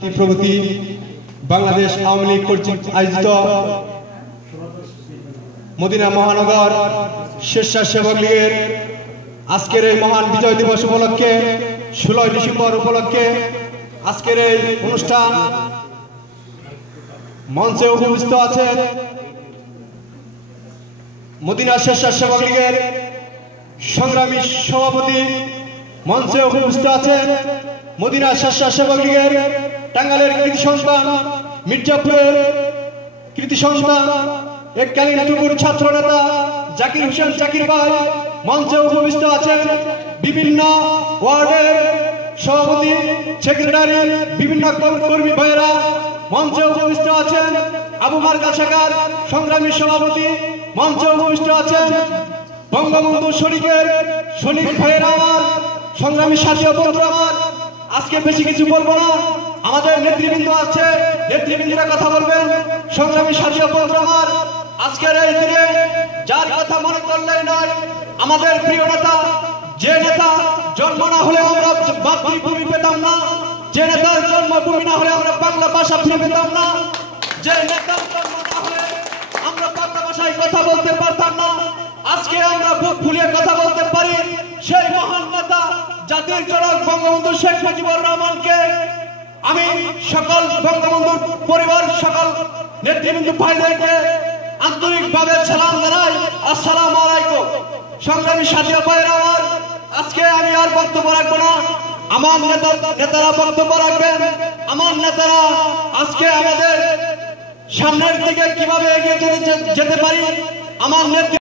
প্রগতি বাংলাদেশ আওয়ামী লীগ কর্তৃক আয়োজিত মদিনা মহানগর স্বেচ্ছাসেবক লীগের আজকের এই মহান বিজয় দিবস উপলক্ষে 16 ডিসেম্বর উপলক্ষে আজকের এই অনুষ্ঠান মঞ্চে উপস্থিত আছেন মদিনা স্বেচ্ছাসেবক লীগের সংগ্রামী সভাপতি, মঞ্চে উপস্থিত আছেন মদিনা স্বেচ্ছাসেবক লীগের টাঙ্গাইলের কৃতি সন্তান, মির্জাপুরের কৃতি সন্তান, এককালীন টুকুর ছাত্র নেতা জাকির হোসেন জাকির ভাই, মঞ্চে উপস্থিত আছেন বিভিন্ন ওয়ার্ডের সভাপতি, সেক্রেটারি, বিভিন্ন কর্মী ভাইয়েরা, মঞ্চে উপস্থিত আছেন আবু মার্কা শাখার সংগ্রামী সভাপতি, মঞ্চে উপস্থিত আছেন বঙ্গবন্ধু শরীফের শরীফ ভাইয়েরা, আমার সংগ্রামী সাথী বন্ধু আমার। আজকে বেশি কিছু বলবো না, আমাদের নেতৃবৃন্দ আছে, নেতৃবৃন্দরা কথা বলবেন। সংগ্রামী সাথী বন্ধু আমার, আজকের এই দিনে যার কথা মনে করলেই নয়, আমাদের প্রিয় নেতা, যে নেতা জন্ম না হলে আমরা মাতৃভূমি পেতাম না, যে নেতার জন্মভূমি না হলে আমরা বাংলা ভাষা ফিরে পেতাম না, যে নেতার জন্ম না হলে আমরা বাংলা ভাষায় কথা বলতে পারতাম না, আজকে আমরা বুক ফুলিয়ে কথা বলতে পারি। সেই মহান নেতা জাতির জনক বঙ্গবন্ধু শেখ মুজিবুর রহমানকে আমি সকল বঙ্গবন্ধুর পরিবার, সকল নেতৃবৃন্দ ভাইদেরকে আন্তরিকভাবে সালাম জানাই। আসসালামু আলাইকুম। সংগ্রামী সাথী ভাইয়েরা আমার, আজকে আমি আর বক্তব্য রাখবো না, আমার নেতারা বক্তব্য রাখবেন। আমার নেতারা আজকে আমাদের সামনের দিকে কিভাবে এগিয়ে যেতে পারি, আমার নেতৃত্ব